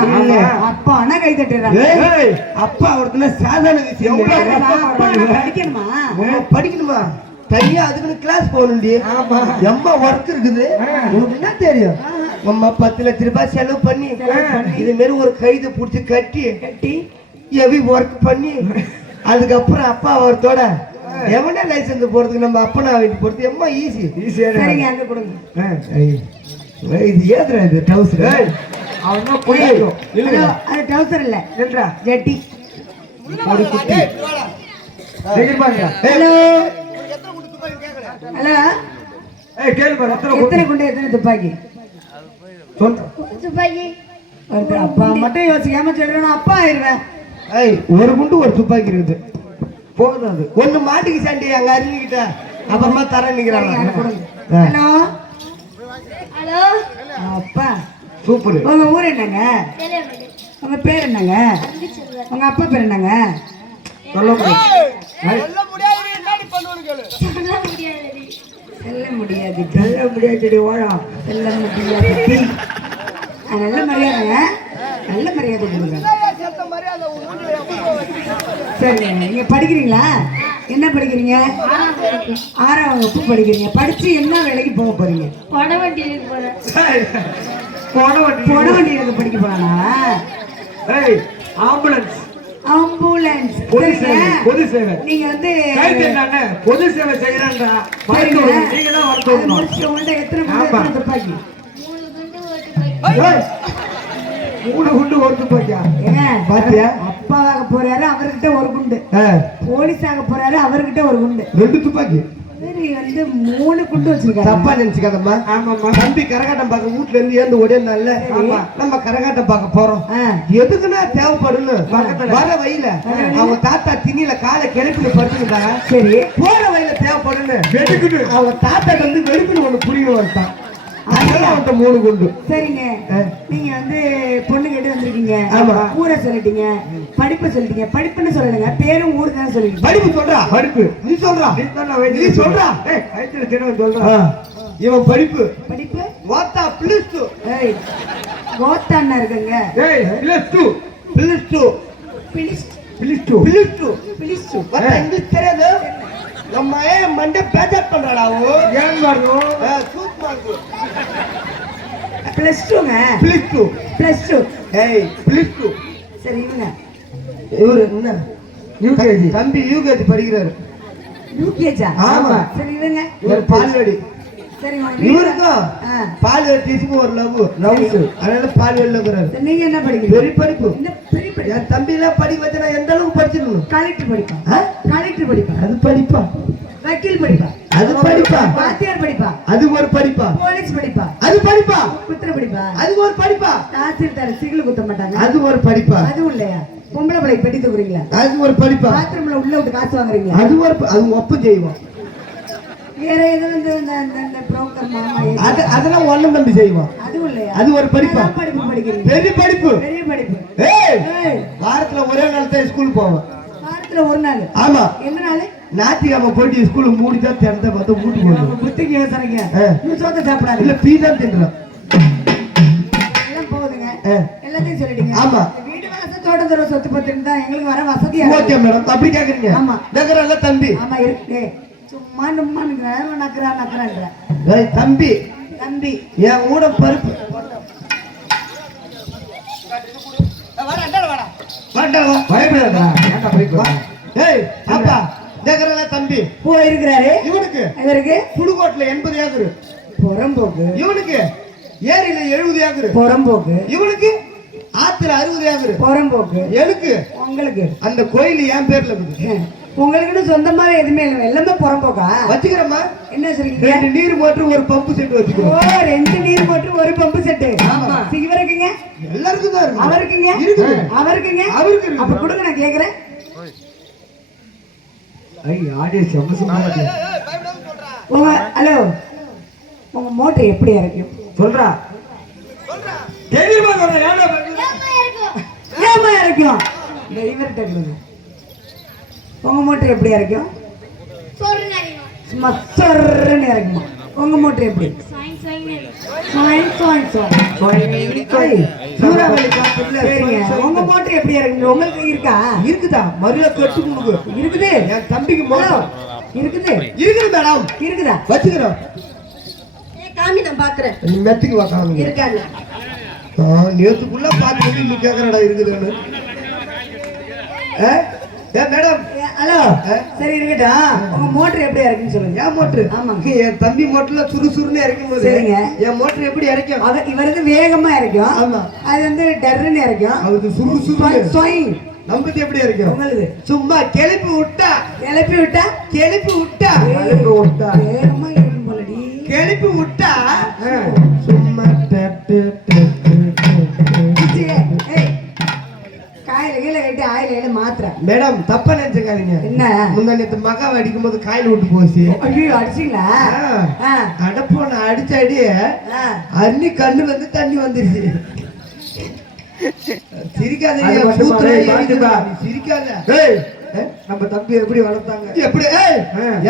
தட்டுறாங்களா அப்பா ஆனா கை தட்டுறாங்க அப்பா ஒருத்தன சாதாரண விஷயம். படிக்கணுமா? படிக்கணுமா? தனியா அதுக்குன்னு கிளாஸ் போகணும்டி. எம்மா ஒர்க் இருக்குது. உனக்கு என்ன தெரியும்? அம்மா பத்து லட்ச ரூபாய் செலவு பண்ணி இது மாதிரி ஒரு கைதை புடிச்சு கட்டி கட்டி. ஹெவி ஒர்க் பண்ணி அதுக்கப்புறம் அப்பா ஒருத்தோட எவனே லைசன்ஸ் போறதுக்கு நம்ம அப்பனா வீட்டு போறது? எம்மா ஈஸி சரிங்க கொடுங்க. இது ஏதுடா இது டவுசர் அவன் தான் புரியும் ஹலோ, அது டவுசர் இல்ல. நின்றா ஜட்டி. ஒரு குட்டி. எதிர்பார்க்கா ஹலோ. ஹலோ. ஏய் கேள்வி பாரு எத்தனை எத்தனை குண்டு எத்தனை துப்பாக்கி? சொல்லு துப்பாக்கி. ஒருத்தர் அப்பா மட்டும் யோசிக்காம சொல்றேன் அப்பா ஆயிருவேன் ஏய் ஒரு குண்டு ஒரு துப்பாக்கி இருக்குது. போதும் அது. ஒண்ணு மாட்டுக்கு சண்டி அங்க அறிஞ்சுக்கிட்ட அப்புறமா தர நிக்கிறாங்க. ஹலோ. ஹலோ. அப்பா சூப்பர். உங்க ஊர் என்னங்க? உங்க பேர் என்னங்க? உங்க அப்பா பேர் என்னங்க? சொல்ல சொல்ல முடியாது செல்ல முடியாது சொல்ல முடியாது வாழா செல்ல முடியாது நல்ல மரியாதைங்க. நல்ல மரியாதை கொடுங்க. சரி நீங்க படிக்கிறீங்களா? என்ன படிக்கிறீங்க? ஆறாம் வகுப்பு படிக்கிறீங்க. படிச்சு என்ன வேலைக்கு போக போறீங்க? கொடை வண்டி போட வேண்டியதுக்கு படிக்க போறானா ஏய் ஆம்புலன்ஸ் ஆம்புலன்ஸ் பொது. சேவை பொது சேவை. நீங்க வந்து கைது என்னன்னு? பொது சேவை செய்யறான்டா. வரட்டும் நீங்க தான் உங்கள்ட்ட எத்தனை குண்டு. எத்தனை துப்பாக்கி? மூணு குண்டு ஒரு துப்பாக்கியா? பாத்தியா? அப்பாவாக போறாரு அவர்கிட்ட ஒரு குண்டு. ஆ, போலீஸ் ஆக போறாரு அவர்கிட்ட ஒரு குண்டு. ரெண்டு துப்பாக்கி. இவரு வந்து மூணு குண்டு வச்சிருக்காரு. தப்பா நினைச்சுக்காதம்மா. ஆமாம்மா. தம்பி கரகாட்டம் பார்க்க வீட்ல இருந்து ஏந்து ஓடியே நல்ல ஆமா. நம்ம கரகாட்டம் பார்க்க போறோம். எதுக்குன்னா தேவைப்படுன்னு? வர வழியில அவங்க தாத்தா திணில காலை கிளப்பின்னு படுத்துக்கிட்டாங்க சரி. போற வழியில தேவைப்படுன்னு? வெடுக்குது. அவங்க தாத்தா வந்து வெளுப்புன்னு ஒண்ணு வந்துட்டான் அதனால அவன்கிட்ட மூணு குண்டு. சரிங்க. நீங்க வந்து பொண்ணு ஆமா. ஊரை சொல்லிட்டீங்க. படிப்பு சொல்லிட்டீங்க. படிப்புன்னு சொல்லணுங்க. பேரும் ஊரு தான் சொல்லிட்டீங்க படிப்பு சொல்றா. படிப்பு. நீ சொல்றா. நீ வயசுல நீ சொல்றா. ஏய் சின்னவன் சொல்றா. இவன் படிப்பு. படிப்பு? வாத்தா பிளஸ் டூ ஏய் கோத்தாண்ணா இருக்குங்க? ஏய் plus two plus two plus two plus two plus two வாத்தா இங்கிலீஷ் தெரியாது. நம்ம ஏன் மண்டே பேஜர் பண்றாடா அவன் ஏன் சூப் மார்க்கு பிளஸ் டூங்க பிளஸ் டூ பிளஸ் டூ ஏய் பிளஸ் டூ சரி இவங்க. இவரு என்ன? யூகேஜி தம்பி யூகேஜி படிக்கிறாரு. யூகேஜா ஆமா. சரி இவங்க. இவர் பால்வாடி. இவருக்கும் டீச்சருக்கு ஒரு லவ் லவ்ஸ் அதனால சரி, நீங்க என்ன படிக்கிறீங்க? பெரிய படிப்பு. பெரிய படிப்பு. என் தம்பி எல்லாம் படிக்க வச்சு நான் எந்த அளவுக்கு படிச்சிருக்கணும்? கலெக்டர் படிப்பா. ஆ? கலெக்டர் படிப்பா. அது படிப்பா. வக்கீல் படிப்பா. அது படிப்பா. வாத்தியார் படிப்பா. அது ஒரு படிப்பா. போலீஸ் படிப்பா. அது படிப்பா. குத்துற படிப்பா. அது ஒரு படிப்பா. தாசில்தார் சிகில் குத்த மாட்டாங்க. அது ஒரு படிப்பா. அதுவும் இல்லையா? பொம்பளை பிள்ளை பெட்டி தூக்குறீங்களா? அது ஒரு படிப்பா. பாத்ரூம்ல உள்ள விட்டு காசு வாங்குறீங்களா? அது ஒரு அது ஒப்பு செய்வோம். வேற எதுவும் இந்த broker மாமா அது அதெல்லாம் ஒண்ணும் தம்பி செய்வோம். அதுவும் இல்லையா? அது ஒரு படிப்பா. படிக்கிறீங்க? பெரிய படிப்பு. பெரிய படிப்பு. ஏய்! வாரத்துல ஒரே நாள் தான் ஸ்கூல் போவேன். வாரத்துல ஒரு நாள். ஆமா. எந்த நாள்? ஞாயிற்றுக்கிழமை போயிட்டு ஸ்கூலுக்கு மூடி தான் திறந்த பார்த்து வீட்டுக்கு வருவோம் புத்திக்கு ஆ. நீ சோத்த சாப்பிடாது. இல்ல பீ தான் தின்றோம். எல்லாம் போகுதுங்க. எல்லாத்தையும் சொல்லிட்டீங்க ஆமா. வீடு வாசல் தோட்ட தூரம் சொத்து பத்து இருந்தா எங்களுக்கு வர ஓகே இருக்கும். மேடம் அப்படி கேக்குறீங்க. ஆமா. தம்பி. ஆமா இருக்கு சும்மா நம்மா நக்கறா. நக்கறான்ற. ஏய், தம்பி. தம்பி. என் கூட பருப்பு. வாடா. பயப்படாதா ஏய் அப்பா நகரல்ல தம்பி. போ இருக்கிறாரு. இவனுக்கு இவருக்கு? புதுக்கோட்டையில எண்பது ஏக்கரு. புறம்போக்கு. இவனுக்கு ஏரியில எழுபது ஏக்கரு. புறம்போக்கு. இவனுக்கு ஆத்துல அறுபது ஏக்கரு. புறம்போக்கு. எனக்கு உங்களுக்கு. அந்த கோயில் என் பேர்ல இருக்குது. உங்களுக்குன்னு சொந்தமாவே எதுவுமே இல்லை. எல்லாமே புறம்போக்கா? வச்சுக்கிறேம்மா. என்ன சொல்றீங்க? ரெண்டு நீர் மோட்டர் ஒரு பம்பு செட் ஓ வச்சுக்கிறோம் ரெண்டு நீர் போட்டு ஒரு பம்பு செட்டு. ஆமா. இவருக்குங்க? எல்லாருக்கும் தான் இருக்கு. அவருக்குங்க? இருக்குது. அவருக்குங்க? அவருக்கு. அப்ப கொடுங்க நான் கேக்குறேன் ஐ ஆடியன்ஸ் ரொம்ப சும்மா இருக்கு. உங்க ஹலோ உங்க மோட்டர் எப்படி இறக்கும்? சொல்றா. தெரியுமா? ஏமா இறக்கும்? இந்த இவர்கிட்ட கொடுங்க. உங்க மோட்டர் எப்படி இறக்கும்? சும்மா சொர்ன்னு இறக்குமா? உங்க மோட்டர் எப்படி? உங்க மோட்டர் எப்படி இறங்குங்க உங்களுக்கு இருக்கா? இருக்குதா? மரியாதை கட்டு கொடுக்கு இருக்குது. என் தம்பிக்கு மோசம் இருக்குது. இருக்குது மேடம். இருக்குதா? வச்சுக்கிறோம். ஏ, காமி நான் பாக்குறேன். மெத்துக்கு வா காமிங்க இருக்காங்க ஆ, நேத்துக்குள்ள பார்த்து நீ கேக்குறடா இருக்குதுன்னு. மேடம். ஹலோ. சரி இருக்கட்டும். உங்க மோட்டர் எப்படி இறக்குன்னு சொல்லுங்க. என் மோட்டர் ஆமாங்க. என் தம்பி மோட்டர்ல சுறுசுறுன்னு இறக்கும் போது சரிங்க. என் மோட்டர் எப்படி இறக்கும்? அவ இவரது வேகமா இறக்கும். ஆமா. அது வந்து டர்ன்னு இறக்கும். சொய், சுறுசுறு. நம்மது எப்படி இறக்கும்? உங்களுது. சும்மா கிளப்பி விட்டா. கிளப்பி விட்டா? கிளப்பி விட்டா. வேகமா இருக்கும் போலடி. கிளப்பி விட்டா. சும்மா கட்டி ஆயில கீழே மாத்திர. மேடம் தப்பா நினைச்சுக்காதீங்க. என்ன? முந்தா நேத்து மகாவை அடிக்கும் போது காயில் விட்டு போச்சு. ஐயோ அடிச்சிங்களா? ஆ, அடப்போன அடிச்ச அடி. அன்னி கண்ணு வந்து தண்ணி வந்துருச்சு. சிரிக்காதீங்க சிரிக்காத? நம்ம தம்பி எப்படி வளர்த்தாங்க? எப்படி.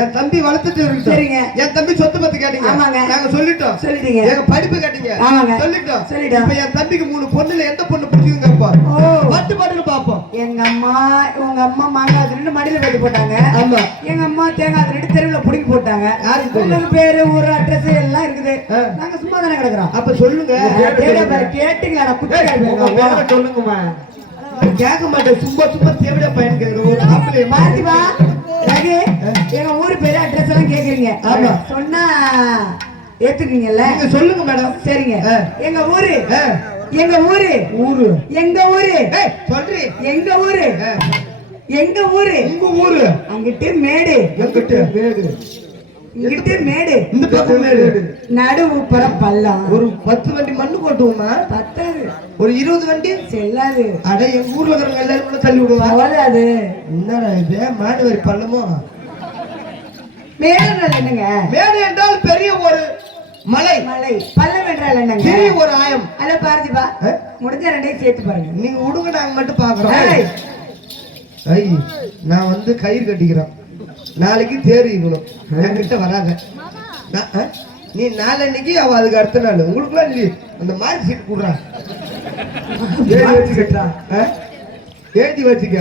என் தம்பி வளர்த்துட்டு. சரிங்க. என் தம்பி சொத்து பத்து கேட்டீங்க. ஆமாங்க. நாங்க சொல்லிட்டோம். சொல்லிட்டீங்க. எங்க படிப்பு கேட்டீங்க. ஆமாங்க. சொல்லிட்டோம். சொல்லிட்டோம். இப்ப என் தம்பிக்கு மூணு பொண்ணுல எந்த பொண்ணு பிடிக்குங்க அப்பா ஓ. பட்டு பட்டுன்னு பாப்போம். எங்க அம்மா உங்க அம்மா மாங்காய் திருட்டு மடியில வெட்டி போட்டாங்க. ஆமா. எங்க அம்மா தேங்காய் திருட்டு தெருவுல புடிங்கி போட்டாங்க? உங்களுக்கு பேரு ஊரு அட்ரஸ் எல்லாம் இருக்குது. நாங்க சும்மா தானே கிடக்குறோம். அப்ப சொல்லுங்க. கேட்டா கேட்டீங்களா? நான். பேரை சொல்லுங்கம்மா. கேட்க மாட்டேன். சும்மா சும்மா தேவையா பையன் ஒரு ஆப்பிளை ரகு எங்க ஊரு பேரு அட்ரஸ் எல்லாம் கேக்குறீங்க. ஆமா. சொன்னா ஏத்துக்குவீங்கல்ல? நீங்க சொல்லுங்க மேடம் சரிங்க. எங்க ஊரு. எங்க ஊரு? ஊரு. எங்க ஊரு? சொல்றி. எங்க ஊரு. எங்க ஊரு? உங்க ஊரு? அங்கிட்டு மேடு. எங்கிட்ட? வீடு இங்கிட்டு மேடு. இந்த பக்கம் மேடு. நடுவு புற பள்ளம். ஒரு பத்து வண்டி மண்ணு போட்டுவோமா பத்தாது. ஒரு இருபது வண்டி? செல்லாது. அட எங்க ஊர்ல இருக்கிறவங்க எல்லாரும் உள்ள தள்ளி விடுவா? போதாது. என்னடா இது? மாடு வரி பள்ளமோ? மேடு என்னங்க? மேடு என்றால் பெரிய ஒரு மலை. மலை. பள்ளம் என்றால் என்னங்க? சிறிய ஒரு ஆயம். ஹலோ பாரதிபா? முடிஞ்ச ரெண்டையும் சேர்த்து பாருங்க. நீங்க விடுங்க நாங்க மட்டும் பாக்குறோம் ஏய், ஐ நான் வந்து கயிறு கட்டிக்கிறேன். நாளைக்கு தேர் இவனும் என்கிட்ட வராத. நான், ஆ? நீ நாளன்னைக்கு அவ அதுக்கு அடுத்த நாள். உங்களுக்குலாம் இல்லையே. அந்த மார்க் ஷீட் கொடுறான்? எழுதி வச்சுக்க?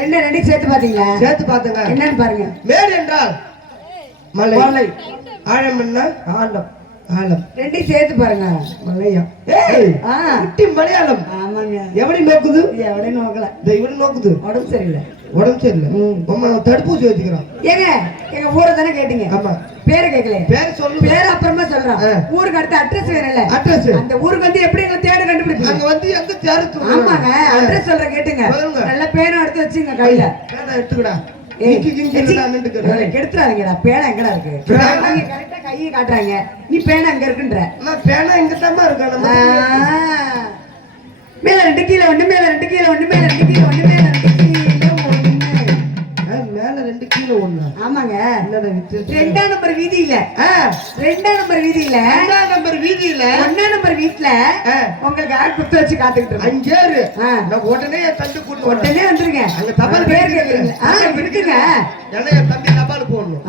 என்ன ரெண்டையும் சேர்த்து பாத்தீங்களா சேர்த்து பாத்துங்க என்னன்னு பாருங்க. மேடு என்றால் மலை. மலை. ஆழம் என்ன? ஆழம் ஆழம். ரெண்டையும் சேர்த்து பாருங்க. மலையா. ஏய் ஆ. குட்டி மலையாளம். ஆமாங்க. எவனை நோக்குது? எவடையும் நோக்கல. இந்த இவனை நோக்குது? உடம்பு சரியில்லை. உடம்பு சரியில்லை. உம்மா தடுப்பூசி வச்சுக்கிறான். ஏங்க எங்க ஊரை தானே கேட்டீங்க? ஆமா. பேரை கேட்கல பேர் சொல்லு. பேர் அப்புறமா சொல்றோம் ஆ. ஊருக்கு அடுத்த அட்ரஸ் வேணும்ல அட்ரஸ். அந்த ஊருக்கு வந்து எப்படி எங்களை தேட கண்டுபிடிப்பீங்க? அங்க வந்து எங்க தேர்த்து ஆமாங்க அட்ரஸ் சொல்ற கேட்டுங்க. நல்ல பேனை எடுத்து வச்சுங்க கையில எடுத்துக்கடா. கெடுத்துறாதீங்கடா பேனா எங்கடா இருக்கு? கரெக்டா கையை காட்டுறாங்க. நீ பேனா அங்க இருக்குன்ற? பேனா இருக்கா? நம்ம ஆ. மேல ரெண்டு கீழே ஒண்ணு மேல ரெண்டு கீழே ஒண்ணு மேல ரெண்டு கீழே ஒண்ணு மேல ரெண்டு. கீழே ஒண்ணா. ஆமாங்க? ரெண்டாம் நம்பர் வீதியில. ரெண்டாம் நம்பர் வீதியில. ரெண்டாம் நம்பர் வீதியில. ஒன்னா நம்பர் வீட்ல ஆ, உங்களுக்கு ஆள் குத்து வச்சு காத்துக்கிட்டு. ஆ. நான் உடனே தம்பி கூட்டு. உடனே வந்துருங்க. அங்க தபால் பேர் கேக்குறீங்க இருக்குங்க ஏன்னா என் தம்பி தபால் போடணும்.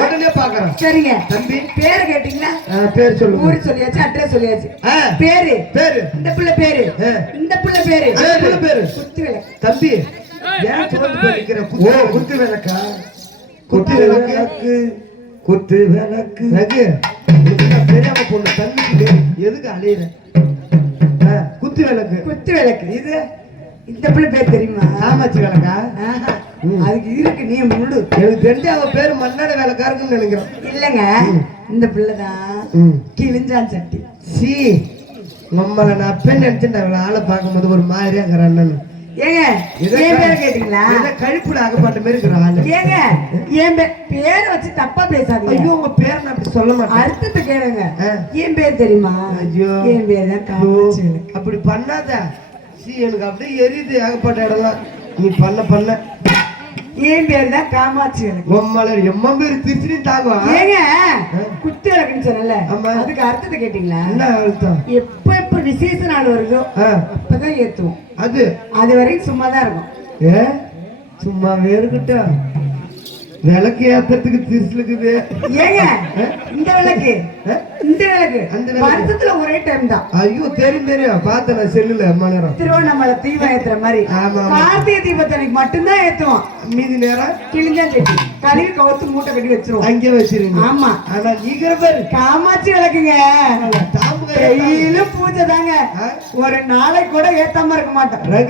உடனே பாக்குறேன். சரிங்க. தம்பி. பேரை கேட்டீங்களா? பேர் சொல்லுங்க. ஊரு சொல்லியாச்சு அட்ரஸ் சொல்லியாச்சு. பேரு. பேரு. இந்த புள்ள பேரு. இந்த புள்ள பேரு. பேரு. குத்து விளக்கு. தம்பி. ஓ குத்து குத்து விளக்கா? குத்து விளக்கு. குத்து விளக்கு. ரகு. பெரியவ பொண்ணு தம்பிக்கு எதுக்கு அலையிற? குத்து விளக்கு. குத்து விளக்கு. இது இந்த புள்ள பேர் தெரியுமா? காமாட்சி விளக்கா? ஆஹா. அதுக்கு இருக்கு நீ முள்ளு. எனக்கு தெரிஞ்ச அவ பேரு மண்ணாட வேலைக்காருன்னு நினைக்கிறேன். இல்லங்க. இந்த பிள்ளைதான் ம். கிழிஞ்சான் சட்டி. சி நம்மள நான் அப்பே நினைச்சேன் அவளை ஆளை பார்க்கும்போது ஒரு மாதிரியா இருக்கிற அண்ணன். ஏங்க என் பேரை கேட்டீங்களா? கழிப்புல அகப்பாட்ட மாதிரி இருக்கிற ஆளு? ஏங்க என் பேரை வச்சு தப்பா பேசாதீங்க. ஐயோ உங்க பேர் நான் அப்படி சொல்ல மாட்டேன். அர்த்தத்தை கேளுங்க. என் பேர் தெரியுமா? ஐயோ. என் பேர் தான். அப்படி பண்ணாத. சி எனக்கு அப்படியே எரியுது ஏகப்பட்ட இடம்லாம். நீ பண்ண பண்ண. என் பேர் தான் காமாட்சி விளக்கு உம்மலர் எம்ம பேர் திருச்சி தாங்குவா ஏங்க சொன்னல. அதுக்கு அர்த்தத்தை கேட்டீங்களா? என்ன அழுத்தம் எப்ப எப்ப விசேஷ நாள் வருதோ அப்பதான் ஏத்துவோம். அது? அது வரைக்கும் சும்மா தான் இருக்கும். ஏ? சும்மாவே இருக்கட்டும். விளக்கு ஏத்துறதுக்கு திருசுலுக்குது ஏங்க இந்த விளக்கு இந்த விளக்கு அந்த. வருஷத்துல ஒரே டைம் தான். ஐயோ தெரியும் தெரியும். பார்த்தேன் நான் செல்லுல அம்மா நேரம். திருவண்ணாமலை தீபம் ஏத்துற மாதிரி. கார்த்திகை தீபத்தன்னைக்கு மட்டும்தான் ஏத்துவோம். மீதி நேரம்? கிழிஞ்சா செட்டி கழுவி கவுத்து மூட்டை கட்டி வச்சிருவோம். அங்கே வச்சிருங்க. ஆமா. ஆனா நீக்கிற பேரு காமாட்சி விளக்குங்க. டெய்லியும் பூஜை தாங்க? ஒரு நாளைக்கு கூட ஏத்தாம இருக்க மாட்டோம். ரகு